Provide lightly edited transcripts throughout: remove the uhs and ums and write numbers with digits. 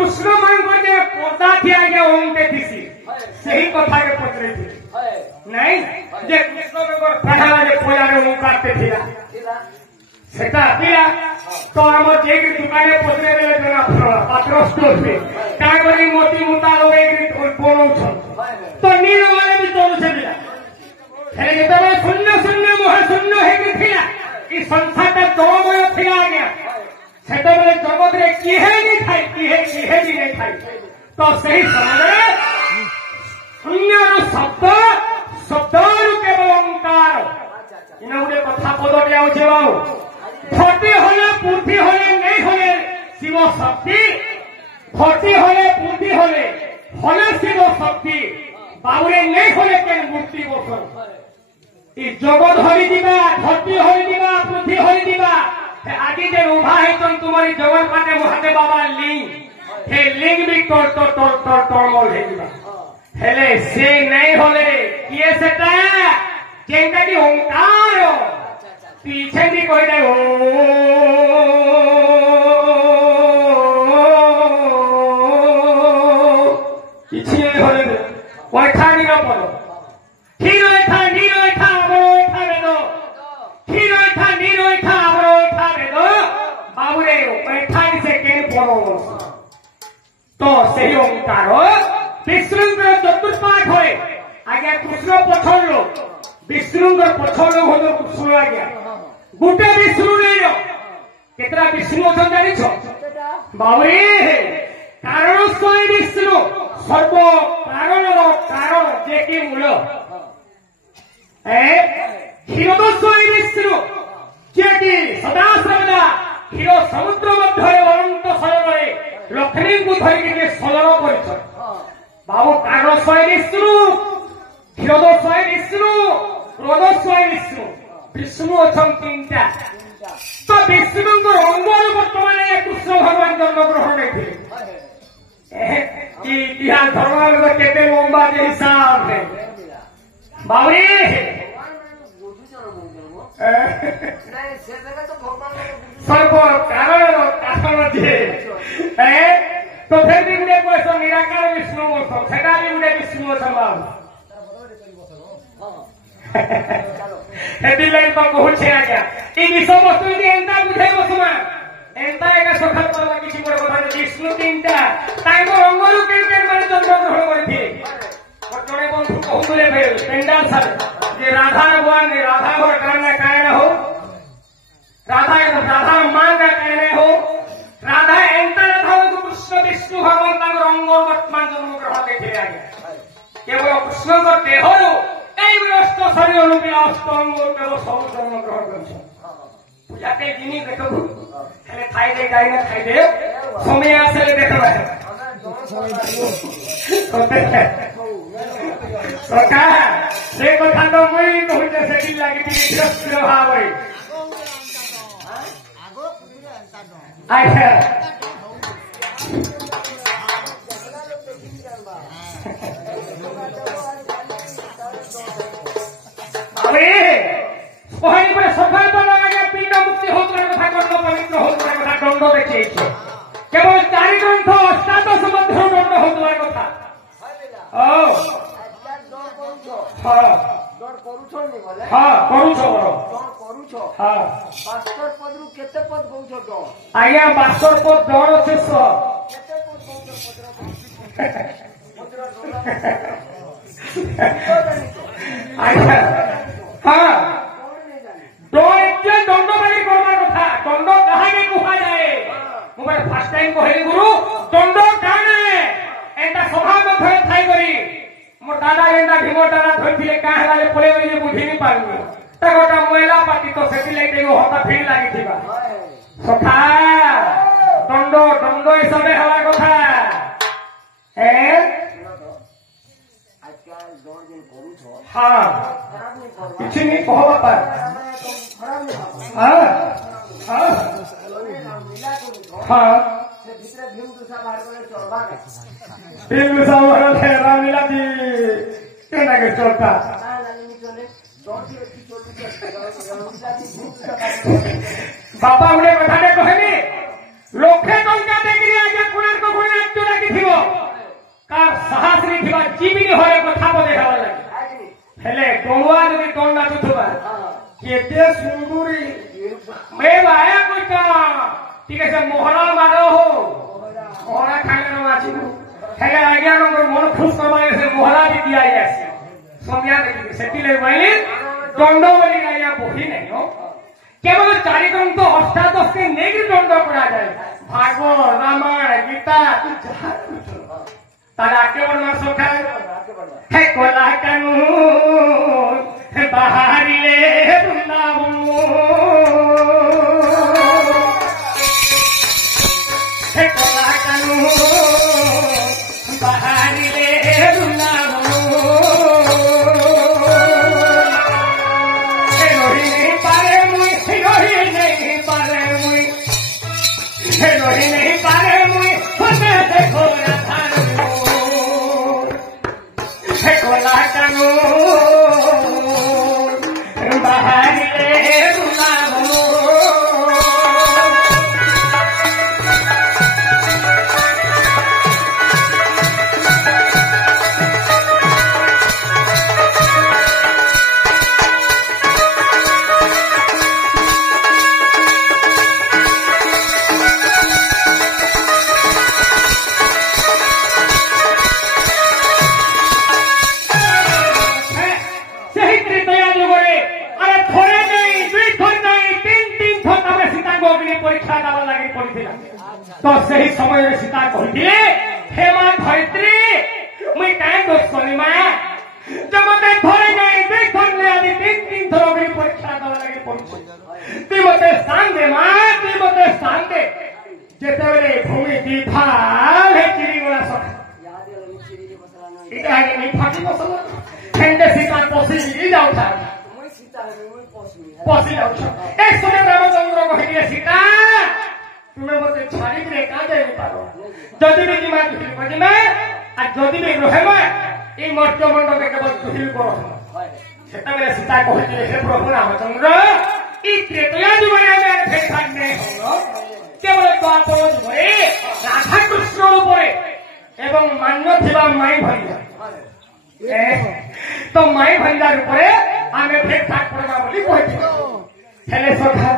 कृष्ण मान जे पर्दा थी आगे ओंते थीसी सही कथा के पत्रे थी नहीं जे कृष्ण में पढ़ा जे पूजा रे मुंह काटते थिला सेटा पिला तो हम जे के दुकाने पत्रे बेले जना पात्र स्टोर पे का करी मोती मुता लो एक कोनो छ तो नील वाले भी तो से मिला है ये तो शून्य शून्य मोह शून्य है कि थिला ई संसार का दौड़ थिला गया सेटा बेले जगत रे किहे नहीं खाई किहे भी नहीं खाई तो सही समझ शून्य शब्द शब्द केवल ओंकार इन गोटे कथा पदटे आउछे बाबू घटी होले बुद्धि होले नहीं होले शिव शक्ति घटी होले बुद्धि होले होले शिव शक्ति बाबुरे नहीं होले के मुक्ति बसन ई जगत हरि दिबा घटी हरि दिबा बुद्धि हरि दिबा आदि जे उभा है तुम तुम्हारी जगत पाटे महादेव बाबा लिंग हे लिंग भी तोड़ हे दिबा हेले से नहीं होले किए सेटा जेंटा की ओंकार पीछे भी कोई नहीं हो किसी नहीं होले कोई था नहीं ना पड़ो हीरो था बेदो हीरो था बेदो बाबू रे बैठा से के पड़ो तो सही ओंकार विष्णुंकर चतुष्पाठ होए आगे कृष्ण पछड़ लो विष्णुंकर पछड़ लो हो कृष्ण आ गया गुटे विष्णु नहीं लो केतरा विष्णु अछन जानि छ बाबरे कारण स्वयं विष्णु सर्व कारण जे की मूल क्षीर स्वयं विष्णु जे की सदा सर्वदा क्षीर समुद्र मध्य अनंत सरोवरे लक्ष्मी को धरिके सलर कर बाबू कारण स्वयं विष्णु क्षीर स्वयं विष्णु क्रोध स्वयं विष्णु विष्णु अछन तीनटा तो विष्णु को अंग बर्तमान कृष्ण भगवान जन्म ग्रहण नहीं थे इतिहास धर्म केते लंबा जे हिसाब है बाबरी सर्व कारण जे तो फिर भी गुटे कोई निराकार विष्णु बसम सेटा भी गुटे विष्णु बसम बाबू हेती लाइन तो कहूछे आज्ञा ई विषय वस्तु यदि एंता बुझे बसुमा एंता एका सखल करवा किछि बड़ कथा विष्णु तीनटा तांको रंगरु केते माने जन्म ग्रहण करथि जणे बंधु कहूले भेल पेंडाल सारे जे राधा भगवान राधा घर कारण कारण हो राधा मां का कारण हो राधा एंता राधा कृष्ण विष्णु भगवान तांको रंग वर्तमान जन्म ग्रहण देथे आज्ञा केवल कृष्ण को देहरु शरीर रूपी अष्टांग सब जन्म ग्रहण कर पूजा के दिन देखो खाई दे गाई ना खाई दे समय आसे देख से कथा तो मुई कहूँ से लगी भाव अच्छा सफल तो लगे पिंड मुक्ति होता कथा कंड पवित्र होता कथा दंड देखिए केवल 4 ग्रंथ अष्टादश मध्य दंड होता कथा आज्ञा 12 पद दौड़ शेष हाँ दंड बाली करवा कथा दंड कहानी कुहा जाए मुझे फास्ट टाइम कहली गुरु दंड काने एंता सभा मध्य थाई करी मोर दादा एंता भीम दादा धरथिले का हलाले पळे गली बुझी नहीं पारनी ता गोटा महिला पार्टी तो सेति लाइटे गो हता फिर लागी थिबा सखा दंड ए सबे हवा कथा हाँ किसी नहीं कहो बापा हाँ हाँ हाँ भीम दूसरा बाहर है रामलीला दी केना के चलता बापा उन्हें कथा कहनी लोके टंका देखिए आज कोणार्क কেতে সুন্দরী মে বায়া কইতা ঠিক আছে মোহরা মারো হো মোহরা খাইলে আছে হেলে আজ্ঞা নম্বর মন খুশ করবা এসে মোহরা भी दिया আছে সমিয়া দেখি সেটিলে বাইলে দণ্ড বলি আজ্ঞা বহি নাই কেবল চারি গ্রন্থ অষ্টাদশকে নেগি দণ্ড করা যায় ভাগবত রামায়ণ গীতা তার আগে বর্ণনা সখায় হে কলা কানু বাহারিলে বৃন্দাবন হে কলা কানু বাহারিলে বৃন্দাবন হে রহি নেই পারে মুই হে রহি নেই পারে মুই হে রহি নেই পারে মুই হতে দেখো রাধার হে কলা কানু বাহারিলে বৃন্দাবন পরীক্ষা দেওয়ার লাগে পড়িছিল তো সেই সময় সীতা কহিলে হে মা ধরিত্রী মুই কাই দোষ করি মা জগতে ধরে নাই দুই ধরলে আদি তিন থর অগ্নি পরীক্ষা দেওয়ার লাগে পড়ছি তুই মতে স্থান দে মা তুই মতে স্থান দে যেতেবেলে ভূমি বিফাল হে চিরিগুলা সব এটা আগে ফাটি বসল খেন্ডে সীতা পশি যাওছা পশি যাওছ এক সময় রামচন্দ্র কহিলে সীতা তুমি মতে ছাড়ি রে কাজে পারো যদি বি মা তুহিল করিমা আর যদি বি রহেমা এই মর্ত্যমণ্ডকে কেবল তুহিল করো সেটাবেলে সীতা কহিলে হে প্রভু রামচন্দ্র এই ত্রেতয়া জীবনে আমি আর ভেদ নেই হল কেবল দ্বাপর যুগে রাধা কৃষ্ণর উপরে এবং মান্য থিবা মাই ভাইয়া তো মাই ভাইয়ার উপরে আমি ভেদ থাক করবা বলি কহিছিল হেলে সখা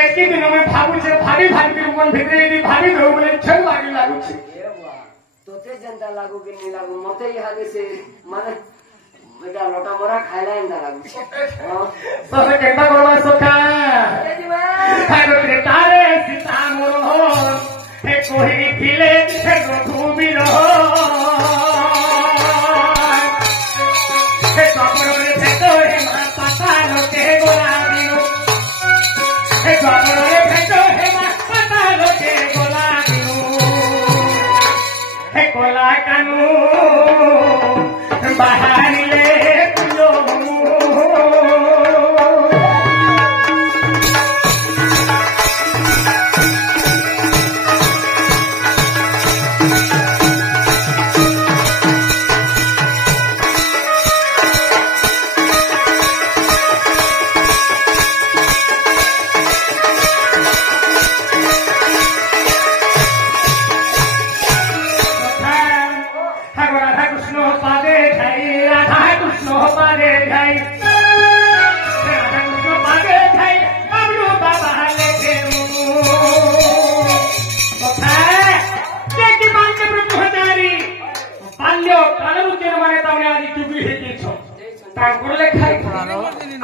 একই দিন আমি ভাবুছে ভাবি ভাবি মন ভিতরে যদি ভাবি দেব বলে ছল লাগি লাগুছে তোতে যেনটা লাগু কি নি লাগু মতে ইহাদে সে মানে এটা লোটা মরা খাইলা এন্ডা লাগুছে সখা কেনটা করবা সখা তারে সীতা মোর হে কহিছিলে হে রঘুবীর হে সকলের ভেতরে মা পাতা লোকে গোলাবি হে সকলের ভেতরে মা পাতা লোকে গোলাবি হে কলা কানু বাহারিলে তুলো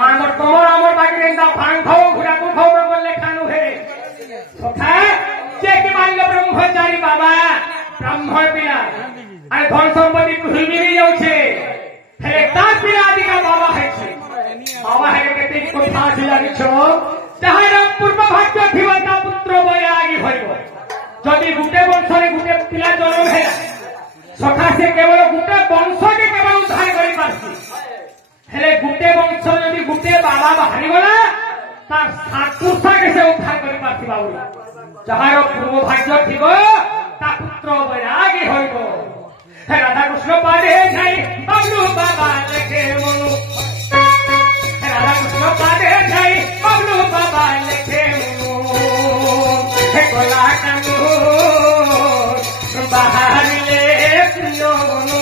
আমার তোমার আমার বাকি ভাঙ খাও ঘুরা খাও বললে খানু হে কথা যে কি মানলে ব্রহ্মচারী বাবা ব্রাহ্মণ পিলা আর ধন সম্পত্তি পৃথিবী যাচ্ছে হেলে তার পিলা আদিকা বাবা হয়েছে বাবা হেলে কেতে কথা আছে জানিছ তাহার পূর্ব ভাগ্য থিবা তা পুত্র বৈরাগী হইব যদি গুটে বংশরে গুটে পিলা জন্ম হে সখা সে কেবল গুটে বংশকে কেবল উদ্ধার করে পারছি হেলে গুটে বংশ যদি গুটে বাবা বাহারি গলা তার সাতুষাকে সে উদ্ধার করে পারছি বাবু যাহার পূর্ব ভাগ্য থিব তা পুত্র বৈরাগী হইব হে রাধা কৃষ্ণ পাদে যাই বাবলু বাবা লেখে মনু হে রাধা কৃষ্ণ পাদে যাই বাবলু বাবা লেখে মনু হে কলা কানু বাহারিলে প্রিয় মনু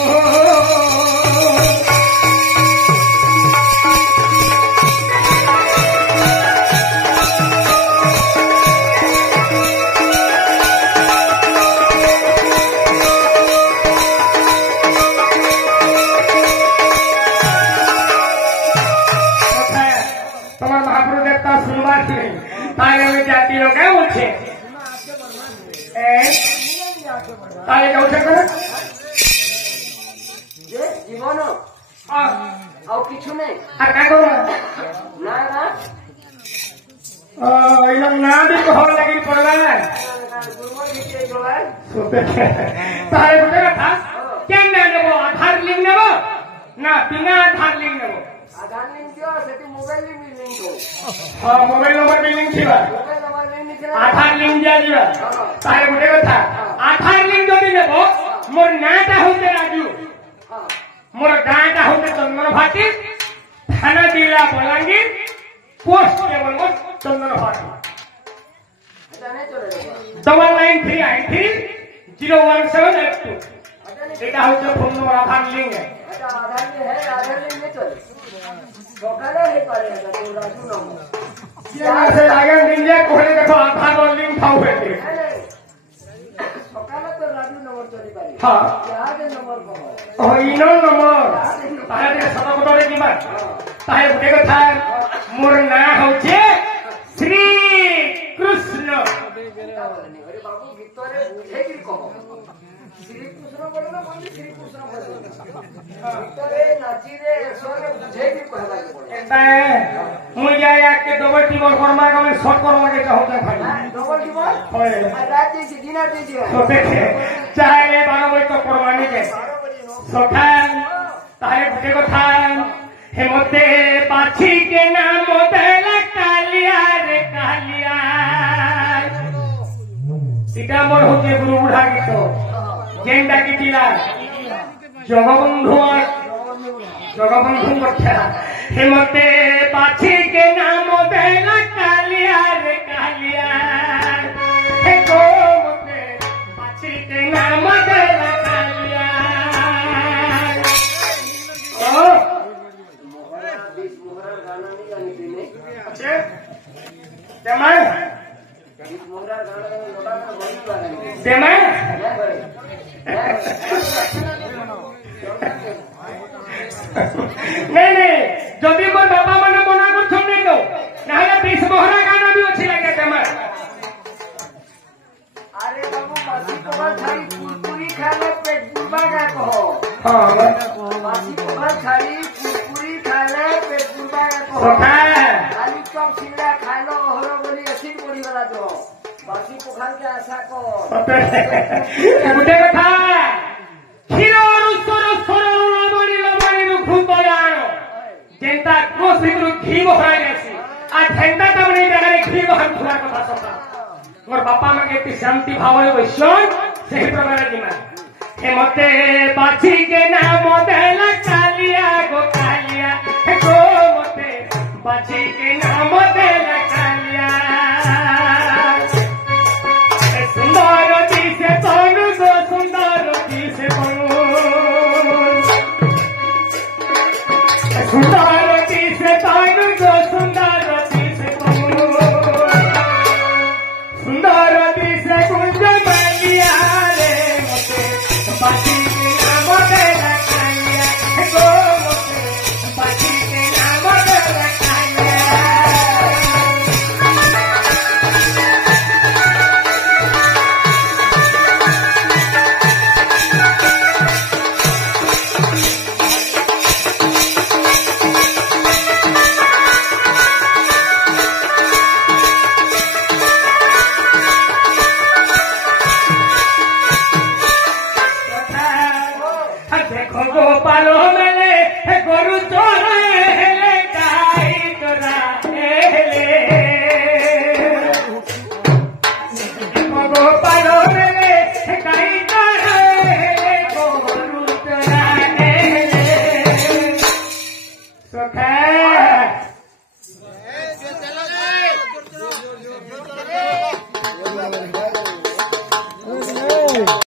তাই যাচ্ছে করে যে জীবন ଆଉ কিছু নেই আর কাজ করো না না এইটা না দিয়ে ভালো লাগি পড়বা না গুরুমর ভিতরে জোগাড় তাহলে গোটে কথা কেন নেব আধার লিঙ্ক নেব না বিনা আধার লিঙ্ক নেব আধার লিঙ্ক দিও সেটি মোবাইল লিঙ্ক করো মোবাইল নম্বর লিঙ্ক ছিবা mobile number link Aadhaar link দিয়া দিবা তাহলে গোটে কথা আধার লিঙ্ক যদি নেব মোর নাটা হচ্ছে রাজু মোর গাঁটা হচ্ছে চন্দন ভাটি থানা জেলা বলাঙ্গীর পোস্ট কেবল চন্দন ভাটি $9939301782 এটা হচ্ছে ফোন নম্বর আধার লিঙ্ক আধার লিঙ্ক চলে সকালে হয়ে পারে এটা তো রাজু নম্বর আগে নিজে করে দেখো আধার লিঙ্ক থাও হয়েছে সকালে তো রাজু নম্বর চলে পারে হ্যাঁ আগে নম্বর কম ইনো নম্বর তাহলে শতকটরে কিবা তাহলে গোটে কথা মোর না হচ্ছে শ্রী কৃষ্ণ আরে বাবু ভিতরে বুঝে কি কম শ্রীকৃষ্ণ বলে না বলি শ্রীকৃষ্ণ বলে ভিতরে নাচিরে ঈশ্বরে বুঝে কি কহবা পড়ে এটা মুই যাই আকে ডবল টিবল কর্মা গলে শর্ট কর্মা কে চাহতা খালি ডবল জীবন হয় আর রাত দিছি দিনার দিছি তো দেখে চাইলে 12 বই তো কর্মা নিকে সখান তাহলে গোটে কথা হেমতে পাছি কে নাম দেলা কালিয়া রে কালিয়া এটা মোর হচ্ছে গুরু বুঢ়া গীত যেটা কি ଥିଲା জগবন্ধু কথা হেমতে পাছি কে নাম দেলা কালিয়া রে কালিয়া হে গো মতে পাছি কে নাম দেলা কালিয়া ও মোহরার গানা नहीं गानी थी नहीं আছে তেমন মোহরার গানা লোটা না বলি গানা তেমন नहीं नहीं जदि मोर बापा माने मना करछन नहीं तो नाले 20 मोहरा गाना भी अच्छी लगे तेमन अरे बाबू बासी कोबर खाली कुरकुरी खाले पेट बुरबा का कहो हां बासी कोबर खाली कुरकुरी खाले पेट बुरबा का कहो सखा खाली चप सिंगड़ा खालो हरो बोली एसिड पड़ी वाला जो बासी पोखर के आशा को गुटे कथा क्षीर सर सर लबणी रुखु बयान जेंता कोसिकरु घी बहाय जासी आ ठंडा तबनी जगह घी बहान थुआ कथा सता मोर बापा मागे ती शांति भावरे वैश्वन सही प्रकार जिमा हे मते बाछी के नाम देला कालिया गो कालिया हे गो मते बाछी के नाम देला कालिया हे सुंदर दिसे तनु गो सुंदर दिसे तनु हे सुंदर दिसे तनु गो सुंदर दिसे तनु सुंदर दिसे कुंज मालिया रे मते बाछी के नाम देला कालिया हे गो मते बाछी के नाम देला कालिया देखो गोपाल मेले गोरु चोर